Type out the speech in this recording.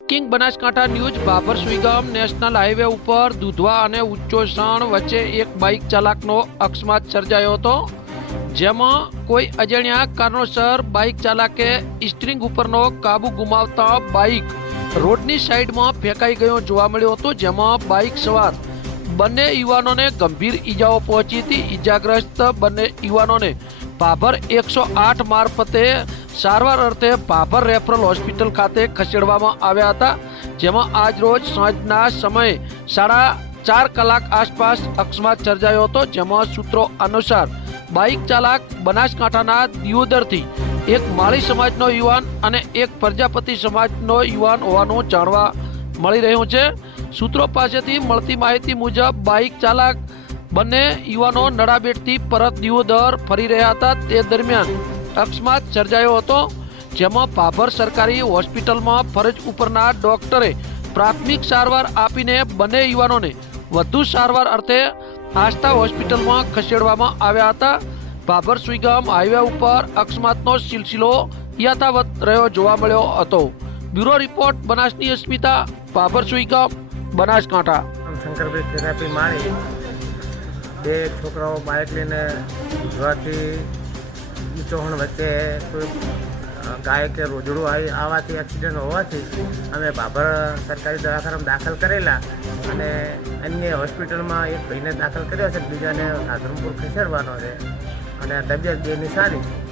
King Banaskantha news, Bhabhar Suigam national highway ઉપર દુધવા અને ઉચ્ચોષણ વચ્ચે એક બાઇક ચાલકનો અકસ્માત સર્જાયો હતો, જેમાં કોઈ અજાણ્યા કારણોસર બાઇક ચાલકે સ્ટ્રિંગ ઉપરનો કાબુ ગુમાવતા બાઇક રોડની સાઈડમાં ફેંકાઈ ગયો જોવા મળ્યો હતો, જેમાં બાઇક સવાર બંને યુવાનોને ગંભીર ઈજાઓ પહોંચી હતી. ઈજાગ્રસ્ત બંને યુવાનોને ભાભર એકસો આઠ મારફતે સારવાર અર્થે ભાભર રેફરલ હોસ્પિટલ ખાતે ખસેડવામાં આવ્યા હતા, જેમાં આજ રોજ સાંજના સમયે સાડા ચાર કલાક આસપાસ અકસ્માત સર્જાયો હતો, જેમાં સૂત્રો અનુસાર બાઇક ચાલક બનાસકાંઠાના દિયોદરથી એક માળી સમાજનો યુવાન અને એક પ્રજાપતિ સમાજનો યુવાન હોવાનું જાણવા મળી રહ્યું છે. સૂત્રો પાસેથી મળતી માહિતી મુજબ, બાઇક ચાલક બંને યુવાનો નડાબેટથી પરત દિયોદર ફરી રહ્યા હતા. તે દરમિયાન અકસ્માત સર્જાયો હતો, જેમાં પાભર સરકારી હોસ્પિટલમાં ફરજ ઉપરના ડોક્ટરે પ્રાથમિક સારવાર આપીને બંને યુવાનોને વધુ સારવાર અર્થે આસ્થા હોસ્પિટલમાં ખસેડવામાં આવ્યા હતા. ભાભર સુઈગામ હાઈવે ઉપર અકસ્માતનો સિલસિલો યથાવત રહ્યો જોવા મળ્યો હતો. બ્યુરો રિપોર્ટ, બનાસની અસ્મિતા ભાભર સુઈગામ, બનાસકાંઠા. શંકરભાઈ થેરાપી મારી. બે છોકરાઓ બાઇક લઈને જોવાથી ચૌહાણ વચ્ચે કોઈ ગાય કે રોજડું આવી આવવાથી એક્સિડન્ટ હોવાથી અમે બાભર સરકારી દવાખાનામાં દાખલ કરેલા અને અન્ય હોસ્પિટલમાં એક ભાઈને દાખલ કર્યો છે, બીજાને રાધનપુર ખસેડવાનો છે. અને તબિયત બેની સારી છે.